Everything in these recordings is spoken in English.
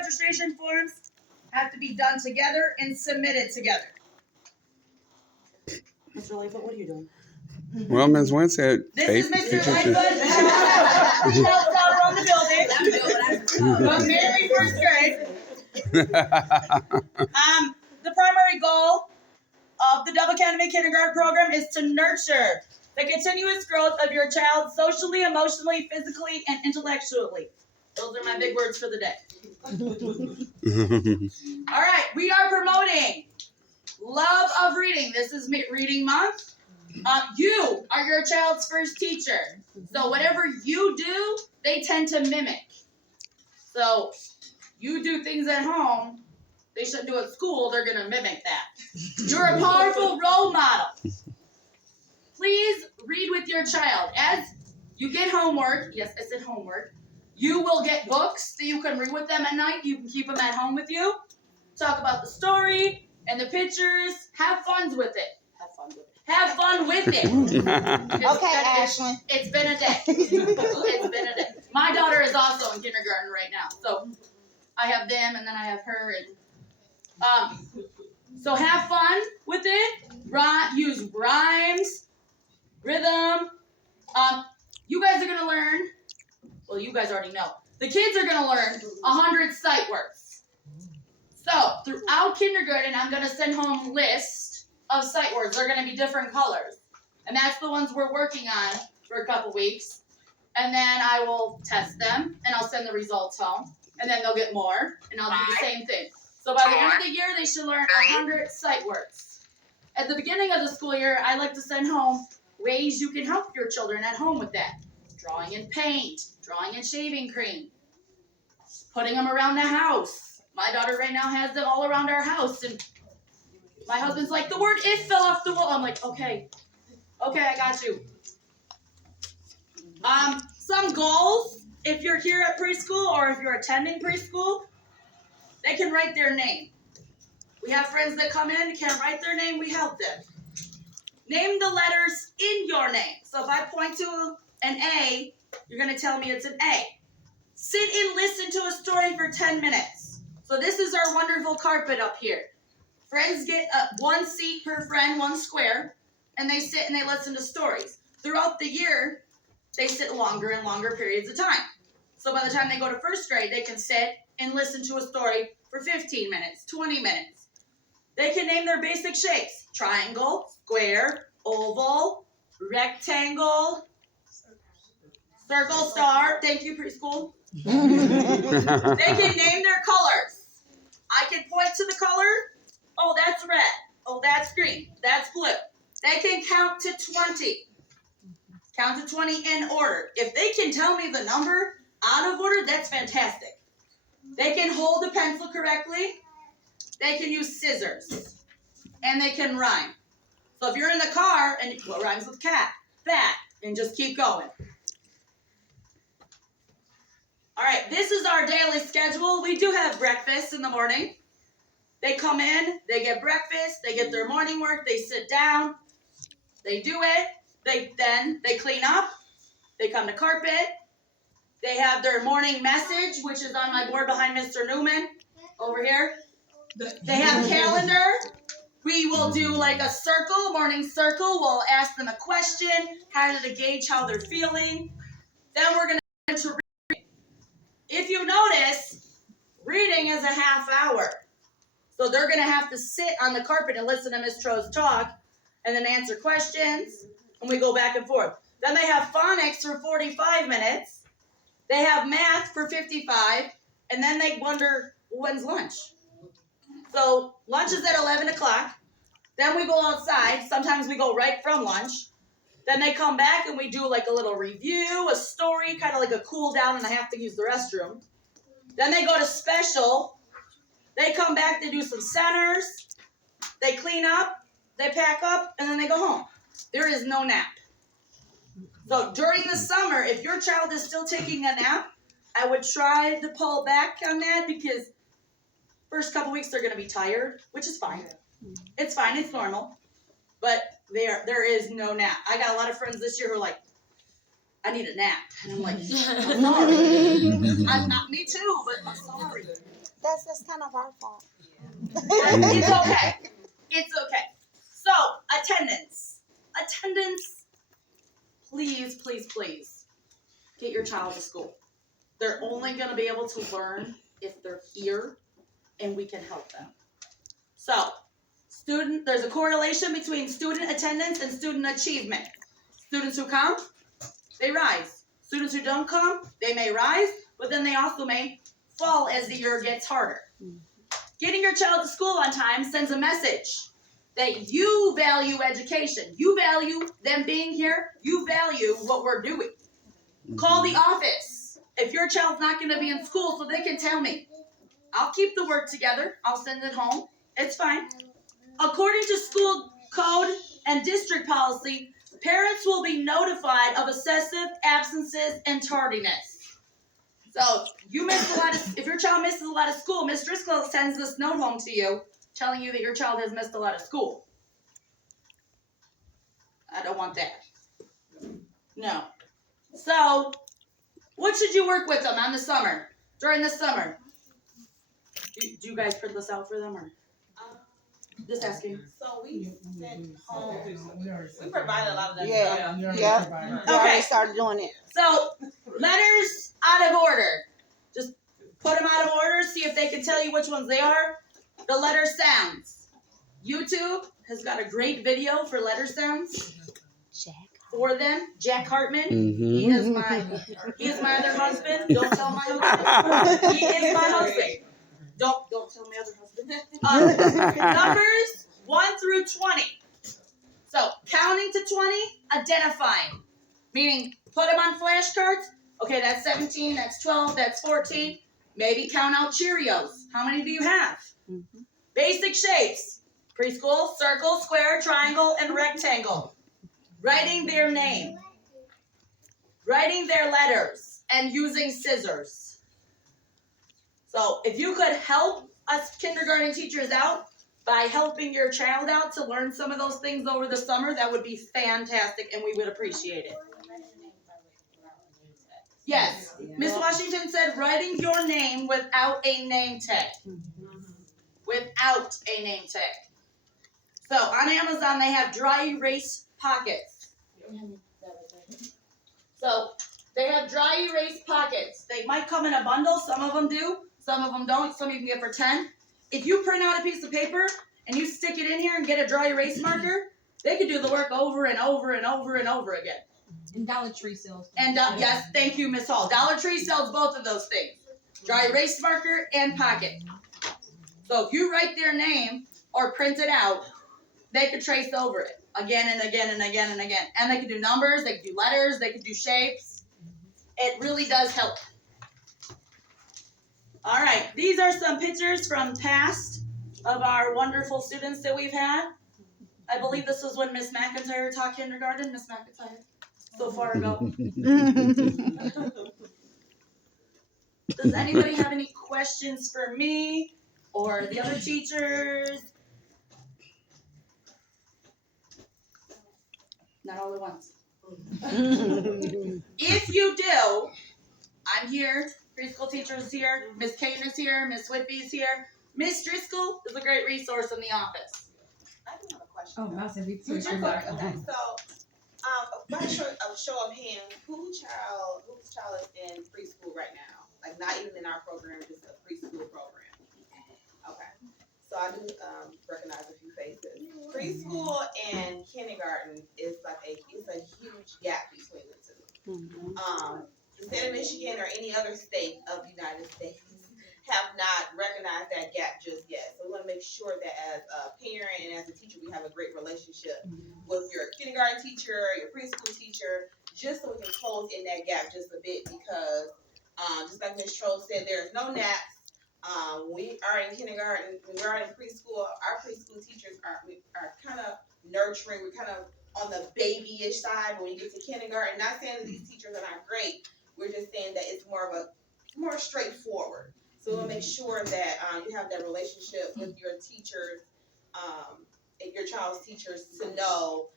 registration forms have to be done together and submitted together. Mr. Lightfoot, what are you doing? Well, Ms. Wynn said, This is Mr. Lightfoot. He helps out around the building. Got married first grade. The primary goal of the Dove Academy Kindergarten program is to nurture the continuous growth of your child socially, emotionally, physically, and intellectually. Those are my big words for the day. All right, we are promoting love of reading. This is reading month. You are your child's first teacher. So whatever you do, they tend to mimic. So you do things at home they shouldn't do at school, they're going to mimic that. You're a powerful role model. Please read with your child. As you get homework, yes, I said homework, you will get books that you can read with them at night. You can keep them at home with you. Talk about the story and the pictures. Have fun with it. Have fun with it. Okay, Ashley. It's been a day. It's been a day. My daughter is also in kindergarten right now. So I have them and then I have her. So have fun with it. Use rhymes, rhythm. You guys are going to learn. Well, you guys already know. The kids are going to learn 100 sight words. So throughout kindergarten, I'm going to send home lists of sight words. They're going to be different colors. And that's the ones we're working on for a couple weeks. And then I will test them, and I'll send the results home. And then they'll get more, and I'll do the same thing. So by the end of the year, they should learn 100 sight words. At the beginning of the school year, I like to send home ways you can help your children at home with that. Drawing in paint, drawing in shaving cream, putting them around the house. My daughter right now has them all around our house, and my husband's like, the word "if" fell off the wall. I'm like, okay, I got you. Some goals, if you're here at preschool or if you're attending preschool, they can write their name. We have friends that come in, can't write their name, we help them. Name the letters in your name. So if I point to an A, you're going to tell me it's an A. Sit and listen to a story for 10 minutes. So this is our wonderful carpet up here. Friends get one seat per friend, one square, and they sit and they listen to stories. Throughout the year, they sit longer and longer periods of time. So by the time they go to first grade, they can sit and listen to a story for 15 minutes, 20 minutes. They can name their basic shapes: triangle, square, oval, rectangle, circle, star. Thank you, preschool. They can name their colors. I can point to the color. Oh, that's red. Oh, that's green. That's blue. They can count to 20. Count to 20 in order. If they can tell me the number out of order, that's fantastic. They can hold the pencil correctly. They can use scissors. And they can rhyme. So if you're in the car, and what rhymes with cat? Bat. And just keep going. All right, this is our daily schedule. We do have breakfast in the morning. They come in, they get breakfast, they get their morning work, they sit down, they do it, they clean up, they come to carpet, they have their morning message, which is on my board behind Mr. Newman, over here. They have calendar. We will do like a circle, morning circle. We'll ask them a question, kind of to gauge how they're feeling. Then we're going to read. If you notice, reading is a half hour. So they're going to have to sit on the carpet and listen to Miss Tro's talk and then answer questions, and we go back and forth. Then they have phonics for 45 minutes. They have math for 55, and then they wonder, when's lunch? So lunch is at 11 o'clock. Then we go outside. Sometimes we go right from lunch. Then they come back, and we do like a little review, a story, kind of like a cool down, and I have to use the restroom. Then they go to special. They come back, they do some centers, they clean up, they pack up, and then they go home. There is no nap. So during the summer, if your child is still taking a nap, I would try to pull back on that because first couple weeks they're going to be tired, which is fine. It's fine, it's normal. But there is no nap. I got a lot of friends this year who are like, I need a nap. And I'm like, I'm sorry. Me too, but I'm sorry. That's kind of our fault. It's okay. It's okay. So, attendance. Attendance. Please, please, please get your child to school. They're only going to be able to learn if they're here and we can help them. So, there's a correlation between student attendance and student achievement. Students who come, they rise. Students who don't come, they may rise, but then they also may fall as the year gets harder. Getting your child to school on time sends a message that you value education. You value them being here. You value what we're doing. Call the office if your child's not going to be in school so they can tell me. I'll keep the work together. I'll send it home. It's fine. According to school code and district policy, parents will be notified of excessive absences and tardiness. So if your child misses a lot of school, Miss Driscoll sends this note home to you telling you that your child has missed a lot of school. I don't want that. No. So, what should you work with them on the summer? During the summer? Do you guys print this out for them or? Just asking. So we sent home. We provided a lot of that Yeah. stuff. Yeah. We already started doing it. So, letters out of order. Just put them out of order, see if they can tell you which ones they are. The letter sounds. YouTube has got a great video for letter sounds for them. Jack Hartman. He is my other husband. Don't tell my husband. He is my husband. Don't tell my other husband. Numbers 1 through 20. So counting to 20, identifying. Meaning put them on flashcards. Okay, that's 17, that's 12, that's 14. Maybe count out Cheerios. How many do you have? Basic shapes. Preschool, circle, square, triangle, and rectangle. Writing their name. Writing their letters. And using scissors. So if you could help us kindergarten teachers out by helping your child out to learn some of those things over the summer, that would be fantastic and we would appreciate it. Yes, Miss Washington said writing your name without a name tag. Without a name tag. So on Amazon they have dry erase pockets. So they have dry erase pockets. They might come in a bundle. Some of them do. Some of them don't. Some you can get for 10. If you print out a piece of paper and you stick it in here and get a dry erase marker, they can do the work over and over and over and over again. And Dollar Tree sells. And yes, thank you, Miss Hall. Dollar Tree sells both of those things. Dry erase marker and pocket. So if you write their name or print it out, they could trace over it again and again and again and again. And they can do numbers, they can do letters, they can do shapes. It really does help. All right, these are some pictures from past of our wonderful students that we've had. I believe this was when Miss McIntyre taught kindergarten. Miss McIntyre, so far ago. Does anybody have any questions for me or the other teachers? Not all at once. If you do, I'm here. Preschool teacher is here. Miss Kane is here. Miss Whitby is here. Miss Driscoll is a great resource in the office. I do have a question. Oh, I said we Okay, so by show of hands, whose child is in preschool right now? Like not even in our program, just a preschool program. Okay, so I do recognize a few faces. Preschool and kindergarten is it's a huge gap between the two. The state of Michigan or any other state of the United States have not recognized that gap just yet. So we want to make sure that as a parent and as a teacher, we have a great relationship with your kindergarten teacher, your preschool teacher, just so we can close in that gap just a bit because just like Ms. Troll said, there's no naps. We are in kindergarten, when we're in preschool, our preschool teachers are kind of nurturing, we're kind of on the babyish side when we get to kindergarten. Not saying that these teachers are not great, we're just saying that it's more straightforward. So we'll make sure that you have that relationship with your teachers, and your child's teachers to know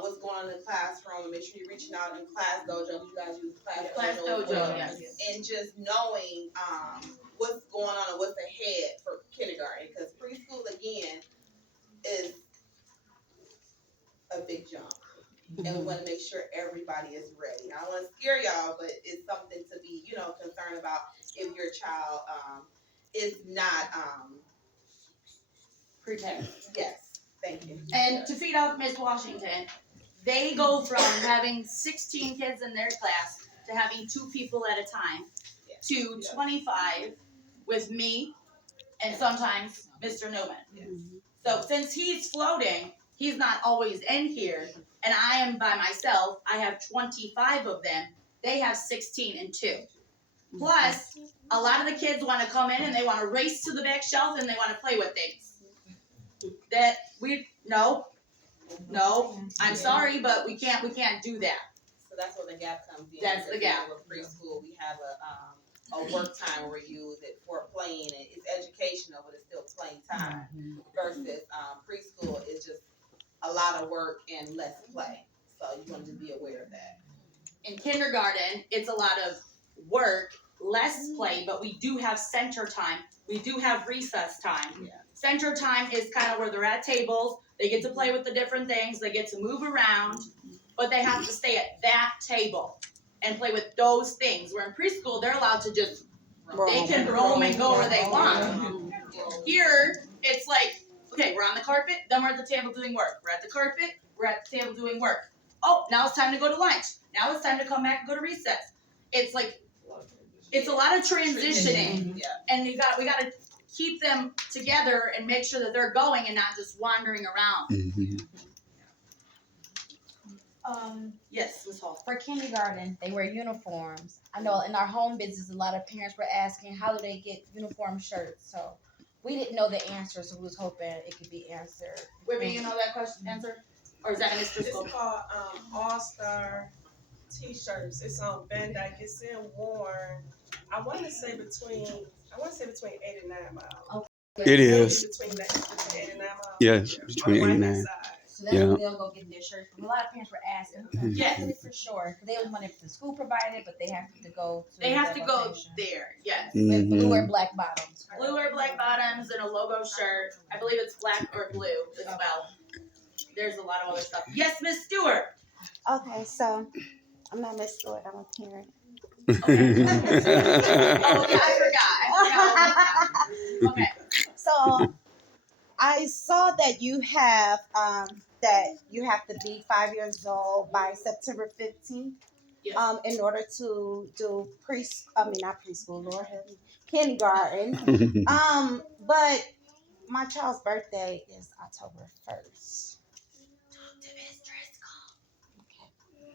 what's going on in the classroom, and make sure you're reaching out in Class Dojo. You guys use Class Dojo, Dojo, yes. and just knowing what's going on and what's ahead and we want to make sure everybody is ready. I don't want to scare y'all, but it's something to be, concerned about if your child is not Prepared. Yes, thank you. And to feed off Miss Washington, they go from having 16 kids in their class to having 2 people at a time to 25 with me and sometimes Mr. Newman. So since he's floating, he's not always in here, and I am by myself. I have 25 of them. They have 16 and 2. Plus, a lot of the kids want to come in and they want to race to the back shelf and they want to play with things. That no, I'm sorry, but we can't do that. So that's where the gap comes in. That's the gap. With preschool, we have a work time where we use it for playing. And it's educational, but it's still playing time. Versus preschool is just a lot of work and less play. So you want to be aware of that. In kindergarten, it's a lot of work, less play, but we do have center time. We do have recess time. Yeah. Center time is kind of where they're at tables. They get to play with the different things. They get to move around, but they have to stay at that table and play with those things. Where in preschool, they're allowed to just, they can roam and go where they want. Here, it's like, okay, we're on the carpet, then we're at the table doing work. We're at the carpet, we're at the table doing work. Oh, now it's time to go to lunch. Now it's time to come back and go to recess. It's like, it's a lot of transitioning. Yeah. And we got to keep them together and make sure that they're going and not just wandering around. Yes, Ms. Hall. For kindergarten, they wear uniforms. I know in our home business, a lot of parents were asking, how do they get uniform shirts? So we didn't know the answer, so we was hoping it could be answered. Whitney, you know that question answer? Or is that Mr. It's School? called All-Star T-shirts. It's on Van Dyke. It's in Warren. I want to say between 8 and 9 miles. It is. Between 8 and 9 miles. Yes, On between the 8 and right 9. side. So that's Yeah. where they'll go get their shirts. A lot of parents were asking. Yes. For sure. They was wanting the school provided, but they have to go to They have to their go location. there, yes. With blue Mhm. or black bottoms. Blue or black bottoms and a logo shirt. I believe it's black or blue as well. There's a lot of other stuff. Yes, Miss Stewart. Okay, so I'm not Miss Stewart, I'm a parent. Oh yeah, I forgot. Okay. So I saw that you have to be 5 years old by September 15th. Yes. In order to do not preschool, Lord help me, kindergarten. But my child's birthday is October 1st.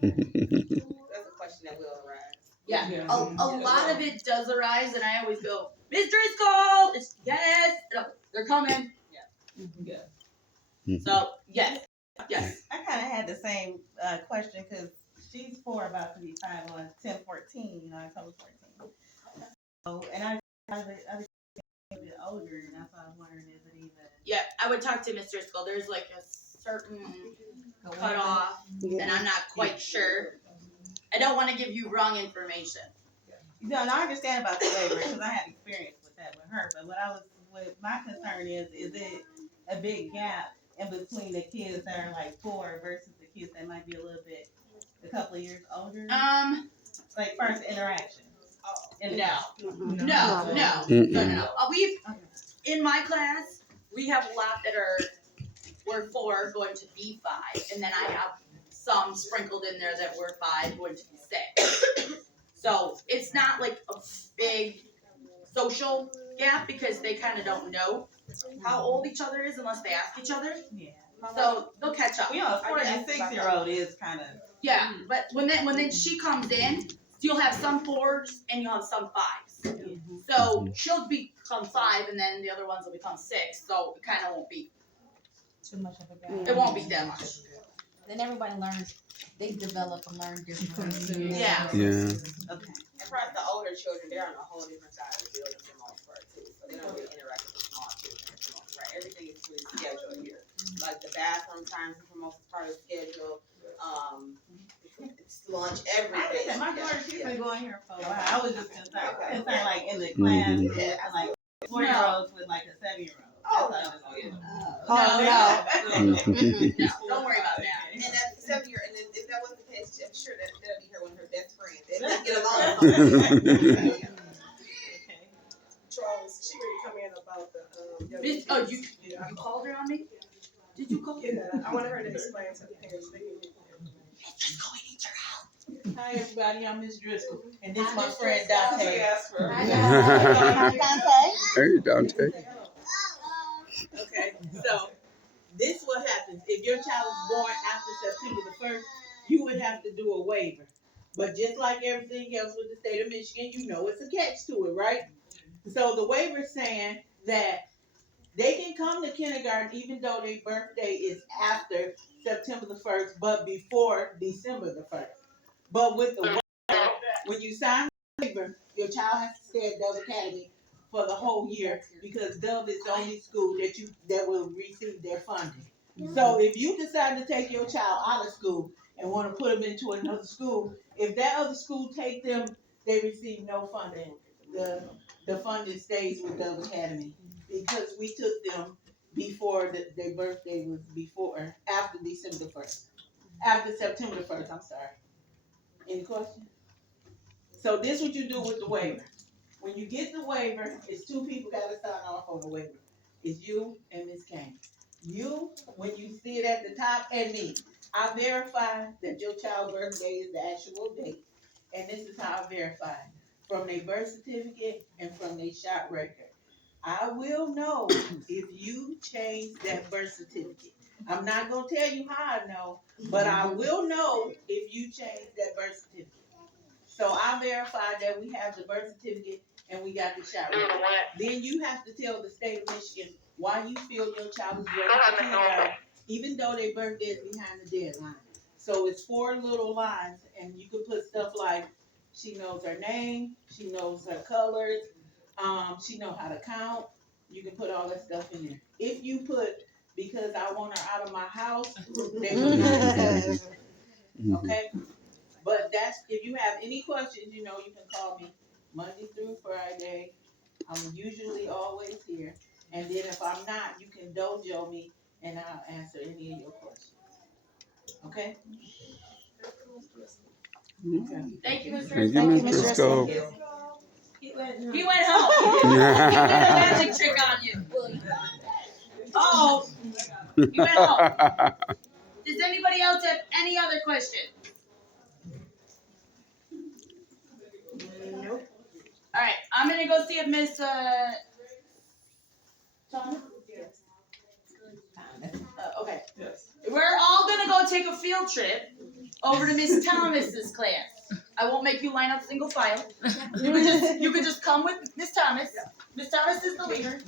That's a question that will arise. Yeah. A lot of it does arise, and I always go, Miss Driscoll. It's yes. No, they're coming. Yeah. So yes. I kind of had the same question because she's 4, about to be 5 on 10/14, October 14th. So, and I was a bit older, and that's why I was wondering, is it even? Yeah, I would talk to Miss Driscoll. There's like a certain cutoff, and I'm not quite sure. I don't want to give you wrong information. And I understand about the waiver because I had experience with that with her. But what my concern is it a big gap in between the kids that are like 4 versus the kids that might be a couple of years older? Like first interaction. No. We've in my class we have a lot that we're 4 going to be 5, and then I have some sprinkled in there that were 5 going to be 6. So it's not like a big social gap because they kind of don't know how old each other is unless they ask each other. Yeah. So they'll catch up. A 4 and 6-year-old is kind of. Yeah, but when she comes in, you'll have some 4s and you'll have some 5s. So she'll become 5, and then the other ones will become 6. So it kind of won't be. Too much of a gap. It won't be that much. Then everybody learns. They develop and learn differently. Yeah. Yeah. Okay. And for the older children, they're on a whole different side of the building for the most part too. So they don't really interact with the small children for the most part. Everything is really scheduled here. Like the bathroom times for the most part is scheduled. It's lunch, everything. My daughter, she's been going here for a while. I was just concerned Okay. like in the class, Yeah. like 4-year-olds with like a 7-year-old. Oh, Oh, No, don't worry about that. And that's 7 year, and if Let's get along. Charles, she ready to come in about the, young Miss, kids. oh, you Yeah, called her on me? Did you call? yeah, I want her to explain to the parents. Hi, everybody. I'm Miss Driscoll, and this is Hi, my Miss friend Driscoll. Dante. Jasper. Hey, Dante. Okay, so this what happens. If your child is born after September the 1st, you would have to do a waiver. But just like everything else with the state of Michigan, you know it's a catch to it, right? So the waiver is saying that they can come to kindergarten even though their birthday is after September the 1st, but before December the 1st. But with the waiver, when you sign the waiver, your child has to stay at Dove Academy for the whole year because Dove is the only school that will receive their funding. So if you decide to take your child out of school and want to put them into another school, if that other school take them, they receive no funding. The funding stays with Dove Academy because we took them before their birthday was after December 1st. After September 1st, I'm sorry. Any questions? So this what you do with the waiver. When you get the waiver, it's two people gotta sign off on the waiver. It's you and Ms. Kane. You, when you see it at the top, and me, I verify that your child's birthday is the actual date. And this is how I verify it. From their birth certificate and from their shot record. I will know if you change that birth certificate. I'm not gonna tell you how I know, but I will know if you change that birth certificate. So I verified that we have the birth certificate and we got the shot record. Then you have to tell the state of Michigan why you feel your child is ready for kindergarten, even though their birthday is behind the deadline. So it's 4 little lines, and you can put stuff like she knows her name, she knows her colors, she knows how to count. You can put all that stuff in there. If you put because I want her out of my house, they will not accept it. Okay? But that's, if you have any questions, you know, you can call me Monday through Friday. I'm usually always here. And then if I'm not, you can dojo me and I'll answer any of your questions. Okay? Okay. Thank you, Mr. Thank you, Thank you, Mr. Ms. Driscoll. He went home. He did a magic trick on you. Oh, he went home. Does anybody else have any other questions? Nope. All right, I'm gonna go see if Miss Thomas. Okay. Yes. We're all gonna go take a field trip over to Miss Thomas's class. I won't make you line up single file. You can just come with Miss Thomas. Miss Thomas is the leader.